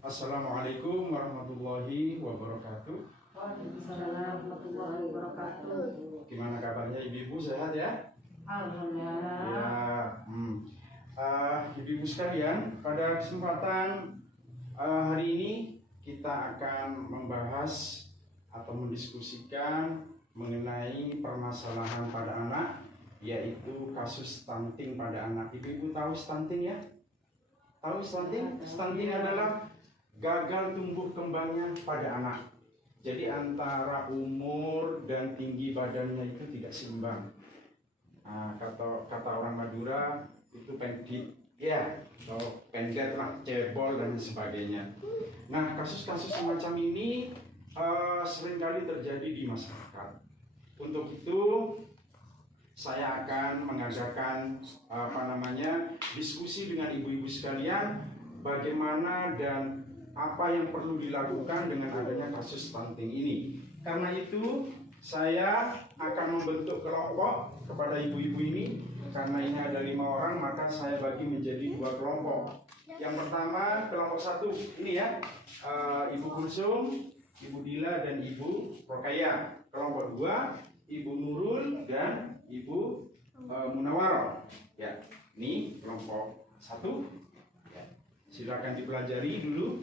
Assalamualaikum warahmatullahi wabarakatuh. Waalaikumsalam warahmatullahi wabarakatuh. Gimana kabarnya ibu-ibu, sehat ya? Alhamdulillah. Ya, ibu-ibu sekalian, pada kesempatan hari ini kita akan membahas atau mendiskusikan mengenai permasalahan pada anak, yaitu kasus stunting pada anak. Ibu-ibu tahu stunting ya? Tahu stunting? Stunting adalah gagal tumbuh kembangnya pada anak. Jadi antara umur dan tinggi badannya itu tidak seimbang. Kata orang Madura itu pendek, ya, atau pendek lah, cebol dan sebagainya. Nah, kasus-kasus semacam ini seringkali terjadi di masyarakat. Untuk itu saya akan mengadakan diskusi dengan ibu-ibu sekalian bagaimana dan apa yang perlu dilakukan dengan adanya kasus stunting ini. Karena itu saya akan membentuk kelompok kepada ibu-ibu ini. Karena ini ada 5 orang, maka saya bagi menjadi 2 kelompok. Yang pertama, kelompok 1 ini ya, Ibu Kulsum, Ibu Dila dan Ibu Rokaya. Kelompok 2, Ibu Nurul dan Ibu Munawaroh. Ya, ini kelompok 1. Ya. Silakan dipelajari dulu.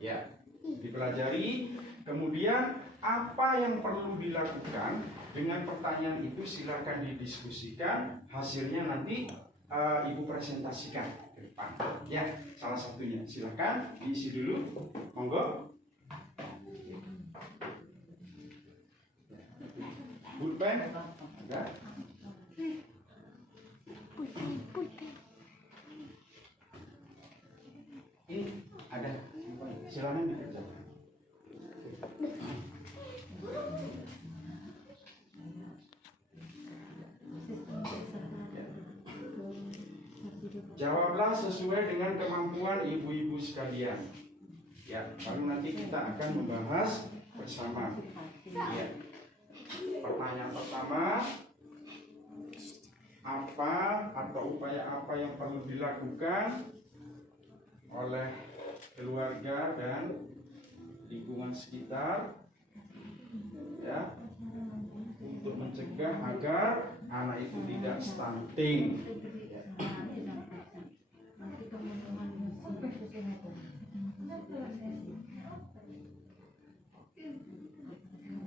Ya, dipelajari. Kemudian apa yang perlu dilakukan dengan pertanyaan itu silakan didiskusikan. Hasilnya nanti Ibu presentasikan ke depan. Ya, salah satunya. Silakan diisi dulu. Monggo. Pulpen ada? Ini ada. Silakan dikerjakan. Jawablah sesuai dengan kemampuan ibu-ibu sekalian. Ya, lalu nanti kita akan membahas bersama. Ya. Pertanyaan pertama, apa atau upaya apa yang perlu dilakukan oleh keluarga dan lingkungan sekitar ya untuk mencegah agar anak itu tidak stunting.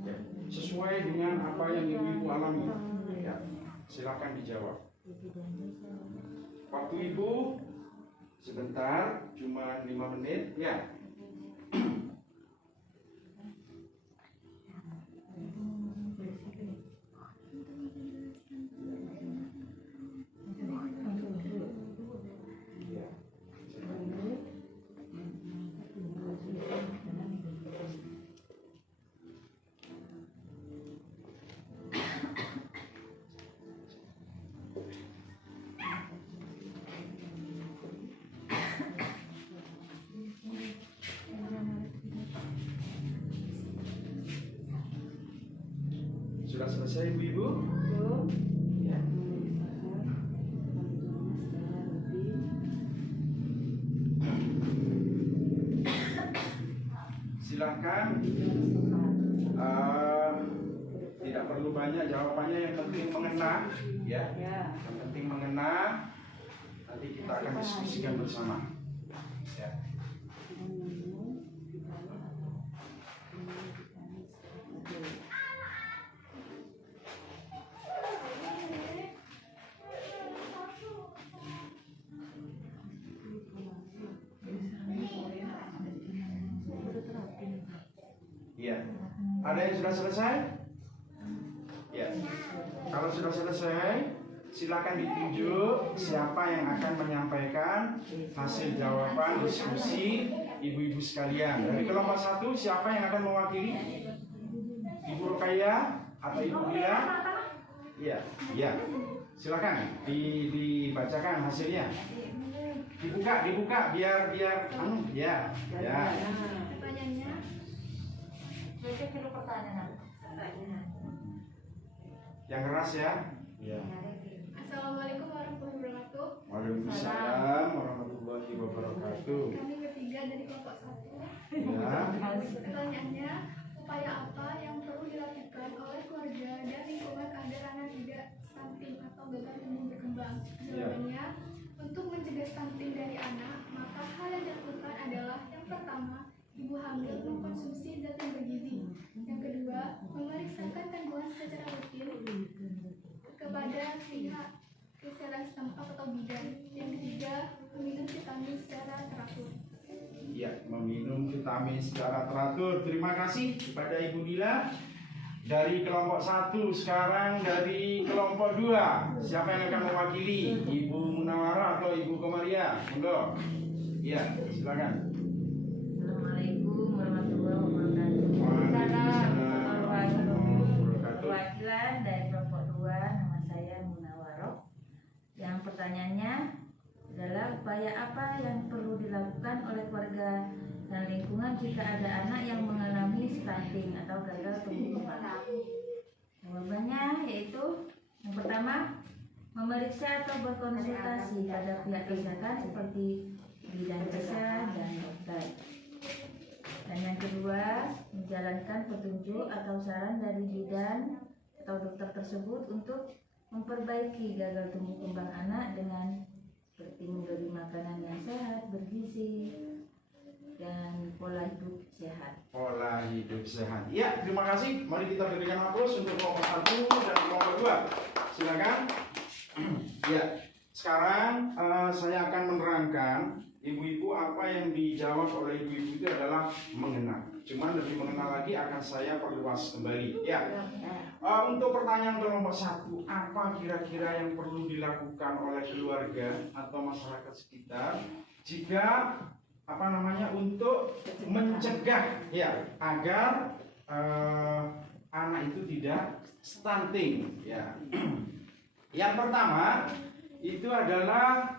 Ya, sesuai dengan apa yang ibu-ibu alami. Ya, silakan dijawab. Waktu ibu sebentar, cuma 5 menit. Ya. Sudah selesai ibu-ibu? Ya. Silakan. Tidak perlu banyak jawabannya, yang penting mengena, ya. Yang penting mengena. Nanti kita akan diskusikan bersama. Ya. Ya. Ada yang sudah selesai? Ya. Kalau sudah selesai, silakan ditunjuk siapa yang akan menyampaikan hasil jawaban diskusi ibu-ibu sekalian. Dari kelompok 1, siapa yang akan mewakili? Ibu Rokaya atau Ibu Bila? Iya, iya. Silakan dibacakan hasilnya. Dibuka biar ya. Pertanyaannya, jadi kira pertanyaan. Yang keras ya. Asal Assalamualaikum warahmatullahi wabarakatuh. Waalaikumsalam warahmatullahi wabarakatuh. Kami bertiga dari kelompok 1. Ya. Pertanyaannya, upaya apa yang perlu dilakukan oleh keluarga dan lingkungan agar anak tidak stunting atau gagal tumbuh berkembang? Jawabannya, untuk mencegah stunting dari anak, maka hal yang dilakukan adalah yang pertama, ibu hamil mengkonsumsi zat yang bergizi. Yang kedua, memeriksakan kandungan secara rutin kepada pihak kesehatan setempat atau bidan. Yang ketiga, meminum vitamin secara teratur. Ya, meminum vitamin secara teratur. Terima kasih kepada Ibu Dila dari kelompok 1. Sekarang dari kelompok 2. Siapa yang akan mewakili? Ibu Munawara atau Ibu Komaria? Monggo. Ya, silakan. Assalamualaikum warahmatullahi wabarakatuh. Perwakilan dari kelompok 2, nama saya Munawaroh. Yang pertanyaannya adalah upaya apa yang perlu dilakukan oleh keluarga dan lingkungan jika ada anak yang mengalami stunting atau gagal tumbuh kembang? Jawabannya yaitu yang pertama, memeriksa atau berkonsultasi pada pihak kesehatan seperti bidan desa dan dokter. Dan yang kedua, menjalankan petunjuk atau saran dari bidan atau dokter tersebut untuk memperbaiki gagal tumbuh kembang anak dengan seperti memberi makanan yang sehat, bergizi, dan pola hidup sehat. Pola hidup sehat. Ya, terima kasih. Mari kita berikan aplaus untuk kelompok 1 dan kelompok 2. Silakan. Ya, sekarang saya akan menerangkan ibu-ibu apa yang dijawab oleh ibu-ibu itu adalah mengenal. Cuman lebih mengenal lagi akan saya perluas kembali. Ya. Untuk pertanyaan kelompok 1, apa kira-kira yang perlu dilakukan oleh keluarga atau masyarakat sekitar jika untuk mencegah ya agar anak itu tidak stunting ya. Yang pertama itu adalah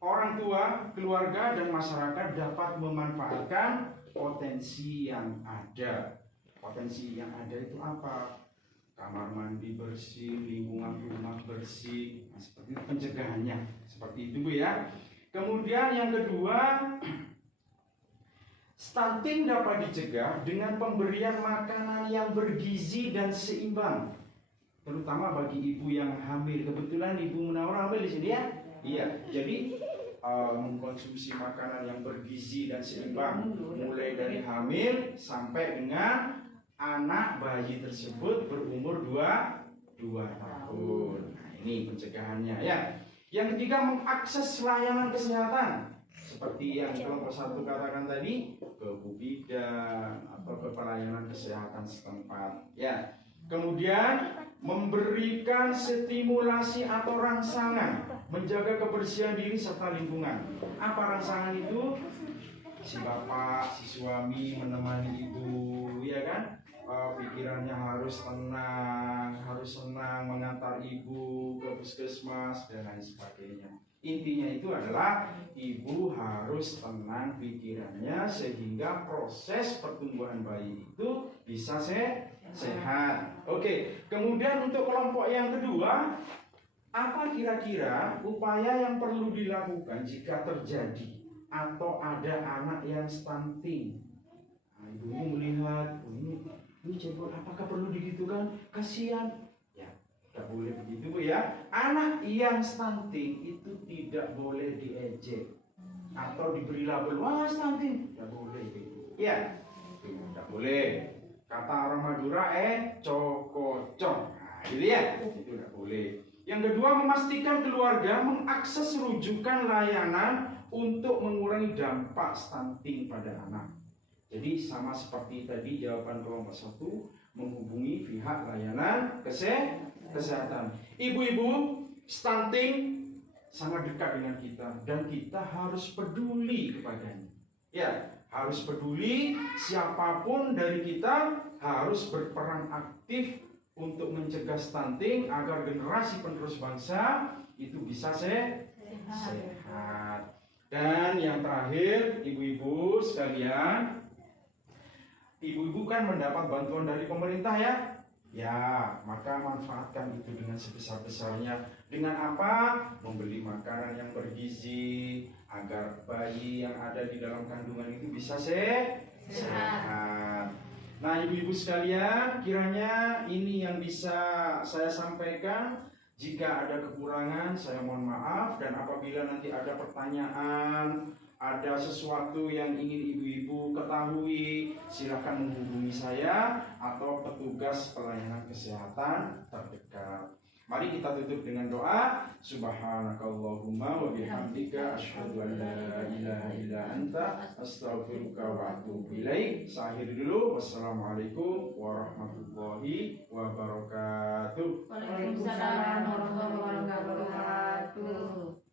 orang tua, keluarga dan masyarakat dapat memanfaatkan potensi yang ada. Potensi yang ada itu apa? Kamar mandi bersih, lingkungan rumah bersih. Nah, seperti itu pencegahannya. Seperti itu Bu ya. Kemudian yang kedua, stunting dapat dicegah dengan pemberian makanan yang bergizi dan seimbang. Terutama bagi ibu yang hamil. Kebetulan Ibu Munawar hamil di sini ya. Iya. Jadi mengkonsumsi makanan yang bergizi dan seimbang mulai dari hamil sampai dengan anak bayi tersebut berumur 2 tahun. Nah, ini pencegahannya ya. Yang ketiga, mengakses layanan kesehatan seperti yang kelompok 1 katakan tadi, ke Bu Bidan atau ke pelayanan kesehatan setempat ya. Kemudian memberikan stimulasi atau rangsangan, menjaga kebersihan diri serta lingkungan. Apa rangsangan itu? Si bapak, si suami menemani ibu, ya kan? Pikirannya harus tenang, harus senang mengantar ibu ke puskesmas dan lain sebagainya. Intinya itu adalah ibu harus tenang pikirannya sehingga proses pertumbuhan bayi itu bisa sehat. Oke, kemudian untuk kelompok yang kedua, apa kira-kira upaya yang perlu dilakukan jika terjadi atau ada anak yang stunting? Nah, ibu melihat ini cebol, apakah perlu digitukan? Kasihan. Ya, tidak boleh begitu Bu ya. Anak yang stunting itu tidak boleh diejek atau diberi label wah stunting, tidak boleh gitu. Ya, tidak boleh. Kata orang Madura cokocok. Nah, gitu ya. Itu tidak boleh. Yang kedua, memastikan keluarga mengakses rujukan layanan untuk mengurangi dampak stunting pada anak. Jadi sama seperti tadi jawaban kelompok 1, menghubungi pihak layanan kesehatan. Ibu-ibu, stunting sangat dekat dengan kita dan kita harus peduli kepadanya. Ya, harus peduli, siapapun dari kita harus berperan aktif untuk mencegah stunting agar generasi penerus bangsa itu bisa sehat. Dan yang terakhir, ibu-ibu sekalian, ibu-ibu kan mendapat bantuan dari pemerintah ya. Ya, maka manfaatkan itu dengan sebesar-besarnya. Dengan apa? Membeli makanan yang bergizi agar bayi yang ada di dalam kandungan itu bisa sehat. Nah, ibu-ibu sekalian, kiranya ini yang bisa saya sampaikan. Jika ada kekurangan, saya mohon maaf. Dan apabila nanti ada pertanyaan, ada sesuatu yang ingin ibu-ibu ketahui, silakan menghubungi saya atau petugas pelayanan kesehatan terdekat. Mari kita tutup dengan doa. Subhanakallahumma wa bihamdika asyhadu an la ilaha illa anta astaghfiruka wa atubu ilaik. Saya akhiri dulu. Wassalamualaikum warahmatullahi wabarakatuh. Waalaikumsalam warahmatullahi wabarakatuh.